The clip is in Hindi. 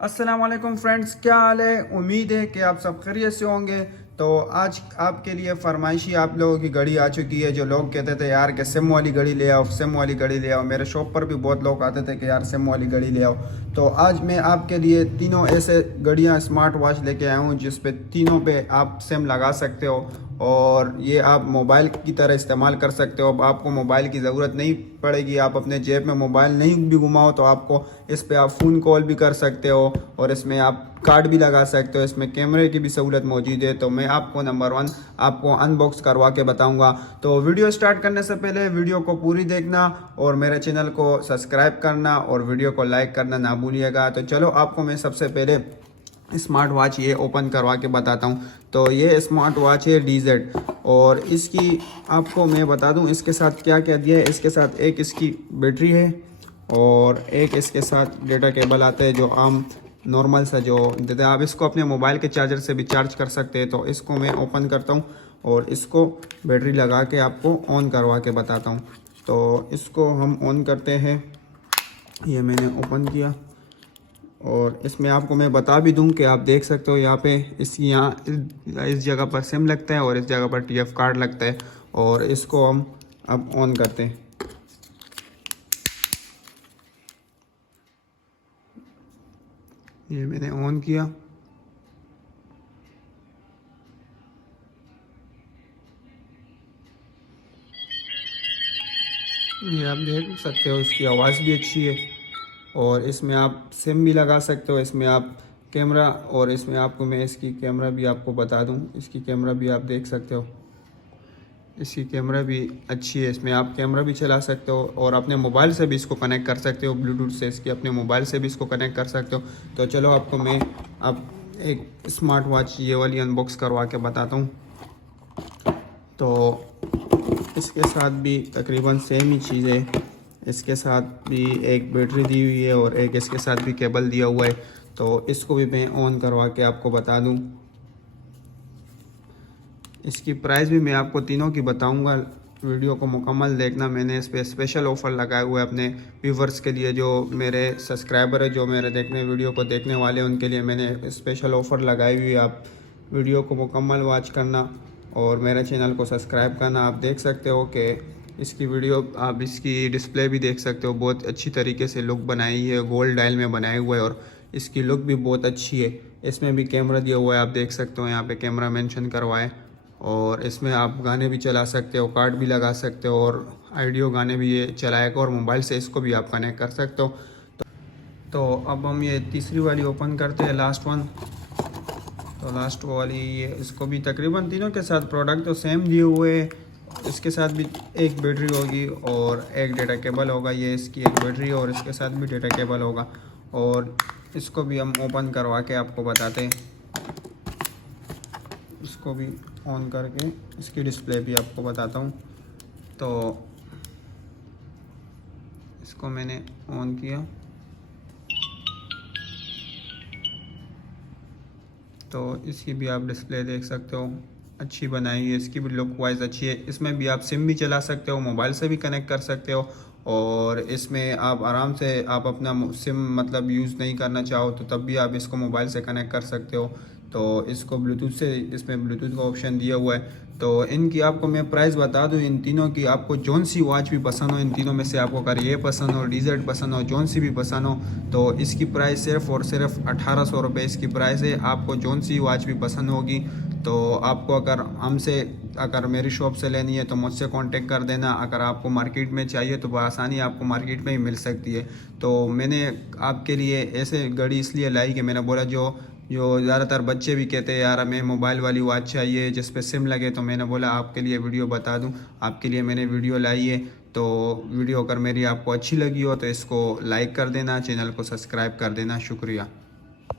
अस्सलाम वालेकुम फ्रेंड्स, क्या हाल है। उम्मीद है कि आप सब खैरियत से होंगे। तो आज आपके लिए फरमाइशी आप लोगों की घड़ी आ चुकी है। जो लोग कहते थे यार कि सिम वाली घड़ी ले आओ, सिम वाली घड़ी ले आओ, मेरे शॉप पर भी बहुत लोग आते थे कि यार सिम वाली घड़ी ले आओ। तो आज मैं आपके लिए तीनों ऐसे घड़ियाँ स्मार्ट वॉच लेके आया हूँ जिस पे तीनों पे आप सिम लगा सकते हो और ये आप मोबाइल की तरह इस्तेमाल कर सकते हो। अब आपको मोबाइल की ज़रूरत नहीं पड़ेगी। आप अपने जेब में मोबाइल नहीं भी घुमाओ तो आपको इस पे आप फ़ोन कॉल भी कर सकते हो और इसमें आप कार्ड भी लगा सकते हो। इसमें कैमरे की भी सहूलत मौजूद है। तो मैं आपको नंबर 1 आपको अनबॉक्स करवा के बताऊंगा। तो वीडियो स्टार्ट करने से पहले वीडियो को पूरी देखना और मेरे चैनल को सब्सक्राइब करना और वीडियो को लाइक करना ना भूलिएगा। तो चलो आपको मैं सबसे पहले स्मार्ट वॉच ये ओपन करवा के बताता हूँ। तो ये स्मार्ट वॉच है DZ और इसकी आपको मैं बता दूँ इसके साथ क्या क्या दिया है। इसके साथ एक इसकी बैटरी है और एक इसके साथ डेटा केबल आता है जो आम नॉर्मल सा जो देते हैं। आप इसको अपने मोबाइल के चार्जर से भी चार्ज कर सकते हैं। तो इसको मैं ओपन करता हूँ और इसको बैटरी लगा के आपको ऑन करवा के बताता हूँ। तो इसको हम ऑन करते हैं। ये मैंने ओपन किया और इसमें आपको मैं बता भी दूं कि आप देख सकते हो यहाँ पे इस जगह पर सिम लगता है और इस जगह पर TF कार्ड लगता है। और इसको हम अब ऑन करते हैं। ये मैंने ऑन किया। ये आप देख सकते हो इसकी आवाज़ भी अच्छी है और इसमें आप सिम भी लगा सकते हो। इसमें आप कैमरा और इसमें आपको मैं इसकी कैमरा भी आपको बता दूं। इसकी कैमरा भी आप देख सकते हो। इसकी कैमरा भी अच्छी है। इसमें आप कैमरा भी चला सकते हो और अपने मोबाइल से भी इसको कनेक्ट कर सकते हो। ब्लूटूथ से इसकी अपने मोबाइल से भी इसको कनेक्ट कर सकते हो। तो चलो आपको मैं अब एक स्मार्ट वॉच ये वाली अनबॉक्स करवा के बताता हूँ। तो इसके साथ भी तकरीबन सेम ही चीज़ है। इसके साथ भी एक बैटरी दी हुई है और एक इसके साथ भी केबल दिया हुआ है। तो इसको भी मैं ऑन करवा के आपको बता दूं। इसकी प्राइस भी मैं आपको तीनों की बताऊंगा। वीडियो को मुकम्मल देखना। मैंने इस पर स्पेशल ऑफ़र लगाए हुए अपने व्यूवर्स के लिए, जो मेरे सब्सक्राइबर है, जो मेरे वीडियो को देखने वाले हैं, उनके लिए मैंने स्पेशल ऑफ़र लगाई हुई है। आप वीडियो को मुकम्मल वॉच करना और मेरे चैनल को सब्सक्राइब करना। आप देख सकते हो कि इसकी वीडियो आप इसकी डिस्प्ले भी देख सकते हो। बहुत अच्छी तरीके से लुक बनाई है, गोल्ड डायल में बनाए हुआ है और इसकी लुक भी बहुत अच्छी है। इसमें भी कैमरा दिया हुआ है, आप देख सकते हो। यहाँ पे कैमरा मेंशन करवाए और इसमें आप गाने भी चला सकते हो, कार्ड भी लगा सकते हो और ऑडियो गाने भी ये चलाएगा और मोबाइल से इसको भी आप कनेक्ट कर सकते हो। तो अब हम ये तीसरी वाली ओपन करते हैं, लास्ट वन। तो लास्ट वाली ये इसको भी तकरीबन तीनों के साथ प्रोडक्ट तो सेम दिए हुए हैं। इसके साथ भी एक बैटरी होगी और एक डेटा केबल होगा। ये इसकी एक बैटरी और इसके साथ भी डेटा केबल होगा। और इसको भी हम ओपन करवा के आपको बताते हैं। इसको भी ऑन करके इसकी डिस्प्ले भी आपको बताता हूँ। तो इसको मैंने ऑन किया तो इसकी भी आप डिस्प्ले देख सकते हो, अच्छी बनाई है। इसकी भी लुक वाइज अच्छी है। इसमें भी आप सिम भी चला सकते हो, मोबाइल से भी कनेक्ट कर सकते हो और इसमें आप आराम से आप अपना सिम मतलब यूज़ नहीं करना चाहो तो तब भी आप इसको मोबाइल से कनेक्ट कर सकते हो। तो इसको ब्लूटूथ से, इसमें ब्लूटूथ का ऑप्शन दिया हुआ है। तो इनकी आपको मैं प्राइस बता दूं। इन तीनों की आपको जौन सी वॉच भी पसंद हो, इन तीनों में से आपको अगर ये पसंद हो, DZ पसंद हो, जौन सी भी पसंद हो, तो इसकी प्राइस सिर्फ़ और सिर्फ 1800 रुपये इसकी प्राइस है। आपको जौन सी वॉच भी पसंद होगी तो आपको अगर मेरी शॉप से लेनी है तो मुझसे कांटेक्ट कर देना। अगर आपको मार्केट में चाहिए तो बआसानी आपको मार्केट में ही मिल सकती है। तो मैंने आपके लिए ऐसे घड़ी इसलिए लाई कि मैंने बोला जो ज़्यादातर बच्चे भी कहते हैं यार हमें मोबाइल वाली वॉच चाहिए जिस पे सिम लगे। तो मैंने बोला आपके लिए वीडियो बता दूं, आपके लिए मैंने वीडियो लाई है। तो वीडियो अगर मेरी आपको अच्छी लगी हो तो इसको लाइक कर देना, चैनल को सब्सक्राइब कर देना। शुक्रिया।